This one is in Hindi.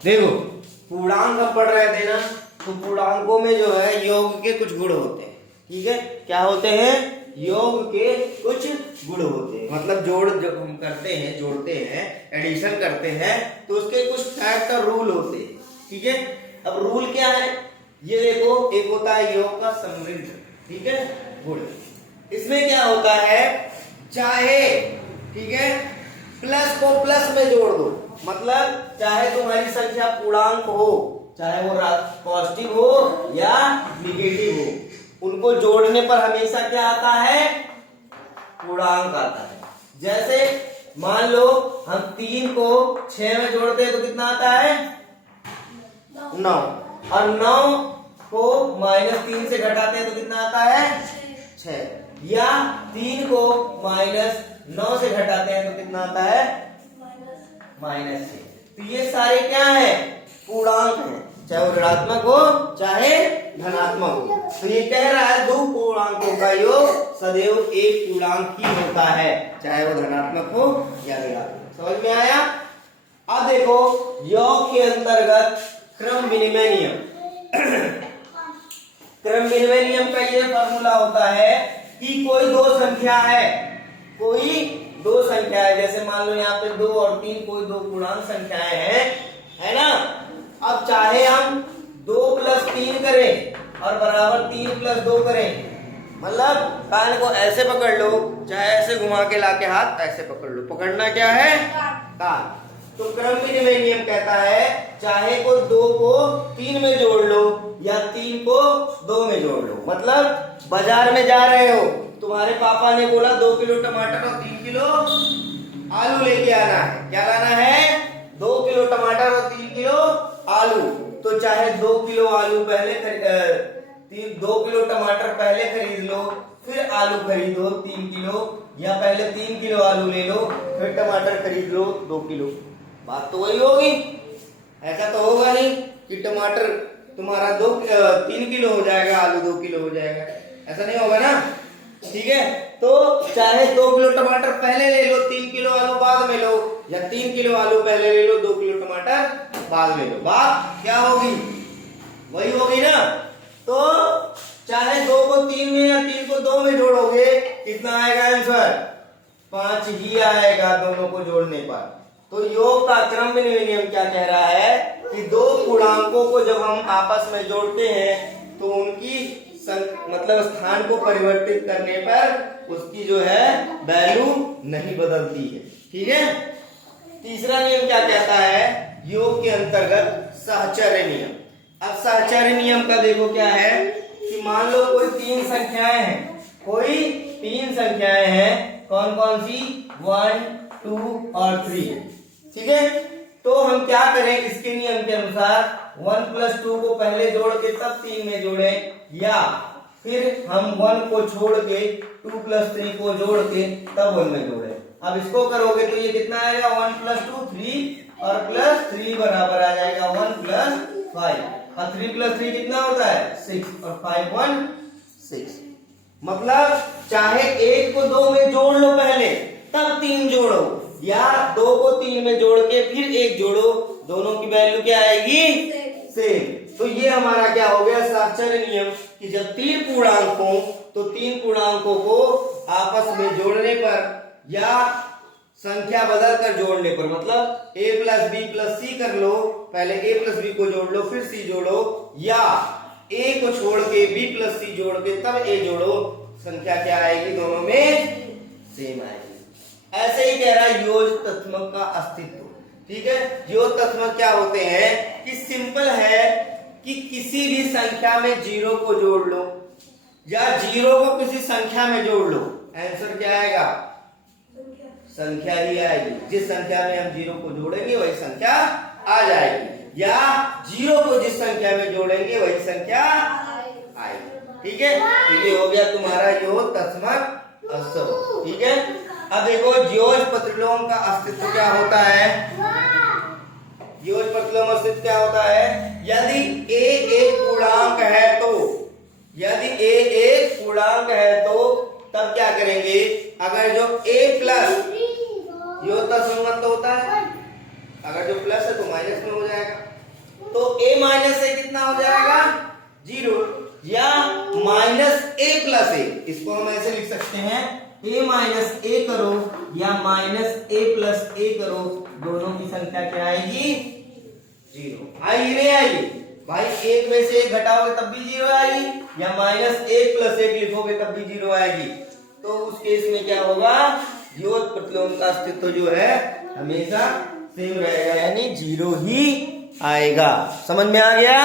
देखो पूर्णांक हम पढ़ रहे थे ना, तो पूर्णांकों में जो है योग के कुछ गुण होते हैं। ठीक है, क्या होते हैं? योग के कुछ गुण होते हैं। मतलब जोड़ जब हम करते हैं, जोड़ते हैं, एडिशन करते हैं, तो उसके कुछ फैक्ट और रूल होते हैं। ठीक है, अब रूल क्या है? ये देखो, एक होता है योग का समृद्ध, ठीक है, गुण। इसमें क्या होता है? चाहे, ठीक है, प्लस को प्लस में जोड़ दो, मतलब चाहे तुम्हारी संख्या पूर्णांक हो, चाहे वो पॉजिटिव हो या निगेटिव हो, उनको जोड़ने पर हमेशा क्या आता है? पूर्णांक आता है। जैसे मान लो हम 3 को 6 में जोड़ते हैं तो कितना आता है? 9। और 9 को -3 से घटाते हैं तो कितना आता है? 6। या 3 को -9 से घटाते हैं तो कितना आता है? -6। तो ये सारे क्या है? पूर्णांक है, चाहे वो ऋणात्मक हो चाहे धनात्मक हो। तो ये कह रहा है दो पूर्णांकों का योग सदैव एक पूर्णांक ही होता है, चाहे वो धनात्मक हो या ऋणात्मक। समझ में आया? अब देखो योग के अंतर्गत क्रम विनिमय नियम क्रम विनिमय नियम का ये फॉर्मूला होता है कि कोई दो संख्या है, कोई दो संख्या है, जैसे मान लो यहाँ पे 2 और 3 कोई दो पूर्णांक संख्याएं हैं, है ना। अब चाहे हम 2 + 3 करें और बराबर 3 + 2 करें, मतलब कान को ऐसे पकड़ लो, चाहे ऐसे घुमा के लाके हाथ ऐसे पकड़ लो, पकड़ना क्या है? कान। तो क्रम विनिमय नियम कहता है चाहे कोई 2 को 3 में जोड़ लो या 3 को 2 में जोड़ लो। मतलब बाजार में जा रहे हो, तुम्हारे पापा ने बोला 2 किलो टमाटर और 3 किलो आलू लेके आना है। क्या लाना है? 2 किलो टमाटर और 3 किलो आलू। तो चाहे 2 किलो आलू पहले 2 किलो टमाटर पहले खरीद लो, फिर आलू खरीदो 3 किलो, या पहले 3 किलो आलू ले लो फिर टमाटर खरीद लो 2 किलो। बात तो वही होगी। ऐसा तो होगा नहीं कि टमाटर तुम्हारा 3 किलो हो जाएगा, आलू 2 किलो हो जाएगा, ऐसा नहीं होगा ना। ठीक है, तो चाहे 2 किलो टमाटर पहले ले लो, 3 किलो आलू बाद में लो, या 3 किलो आलू पहले ले लो, 2 किलो टमाटर बाद में लो। बात क्या होगी? वही होगी ना। तो चाहे 2 को 3 में या 3 को 2 में जोड़ोगे, कितना आएगा आंसर? 5 ही आएगा दोनों को जोड़ने पर। तो योग का क्रम विनिमय नियम क्या कह रहा है कि दो पूर्णांकों को जब हम आपस में जोड़ते हैं तो उनकी मतलब स्थान को परिवर्तित करने पर उसकी जो है वैल्यू नहीं बदलती है। ठीक है। तीसरा नियम क्या कहता है योग के अंतर्गत? साहचर्य नियम। अब साहचर्य नियम का देखो क्या है कि मान लो कोई 3 संख्याएं हैं, कोई 3 संख्याएं हैं, कौन कौन सी? 1, 2 और 3। ठीक है, तो हम क्या करें इसके नियम के अनुसार? 1 + 2 को पहले जोड़ के तब 3 में जोड़ें, या फिर हम 1 को छोड़ के 2 + 3 को जोड़ के तब 1 में जोड़ें। अब इसको करोगे तो ये कितना आएगा? 1 + 2 3 और +3 बराबर आ जाएगा 1 + 5। और 3 + 3 कितना होता है? 6 और 5 1 6। मतलब चाहे 1 को 2 में जोड़ लो पहले तब 3 जोड़ो, या 2 को 3 में जोड़ के फिर 1 जोड़ो, दोनों की वैल्यू क्या आएगी? सेम। तो ये हमारा क्या हो गया? साहचर्य नियम कि जब 3 पूर्णांक हो तो 3 पूर्णांकों को आपस में जोड़ने पर या संख्या बदल कर जोड़ने पर, मतलब a + b + c कर लो, पहले a + b को जोड़ लो फिर c जोड़ो, या a को छोड़ के b + c जोड़ के तब a जोड़ो, संख्या क्या आएगी? दोनों में सेम आएगी। ऐसे ही कह रहा है योजकात्मक का अस्तित्व। ठीक है, योजकात्मक क्या होते हैं कि सिंपल है कि किसी भी संख्या में 0 को जोड़ लो या 0 को किसी संख्या में जोड़ लो, आंसर क्या आएगा? संख्या ही आएगी। जिस संख्या में हम 0 को जोड़ेंगे वही संख्या आ जाएगी, या 0 को जिस संख्या में जोड़ेंगे वही संख्या आएगी। ठीक है, तो ये हो गया तुम्हारा योजकात्मक अस्तित्व। ठीक है, अब देखो ज्योज प्रतिलोम का अस्तित्व क्या होता है? ज्योज प्रतिलोम अस्तित्व क्या होता है? यदि a एक पूर्णांक है तो, यदि a एक पूर्णांक है तो तब क्या करेंगे? अगर जो a+ योजता संबंध होता है, अगर जो प्लस है तो माइनस में हो जाएगा, a माइनस ए कितना हो जाएगा 0 या माइनस a प्लस ए, इसको हम ऐसे लिख सकते हैं a माइनस ए करो या माइनस ए प्लस ए करो, दोनों की संख्या क्या आएगी 0 आएगी नहीं आएगी भाई। एक में से एक घटाओगे तब भी 0 आएगी या माइनस एक प्लस एक लिखोगे तब भी 0 आएगी। तो उस केस में क्या होगा ज्योत प्रतिलोम का अस्तित्व जो है हमेशा सेम रहेगा यानी 0 ही आएगा। समझ में आ गया।